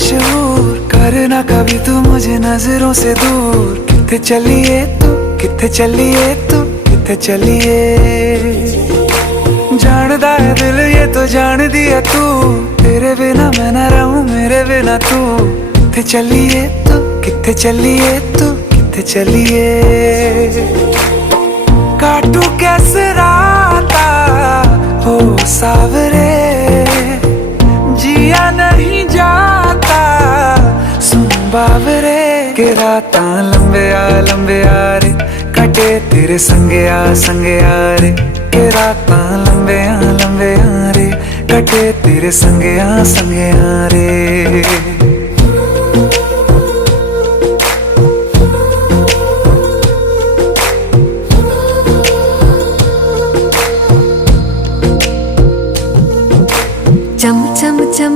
मशहूर, करना कभी तू मुझे नजरों से दूर। किथे चलिए तू, किथे चलिए तू, किथे चलिए। जानदा है दिल ये तो जान दिया तू, तेरे बिना मैं ना रहूं मेरे बिना तू। किथे चलिए तू, किथे चलिए तू, किथे चलिए। काटू कैसे राता हो सावरे, जिया नहीं जाता सुन बावरे। के राता लंबे आ रे, कटे तेरे संगे आ रे। के राता लंबे आ रे, कटे तेरे संगे आ रे।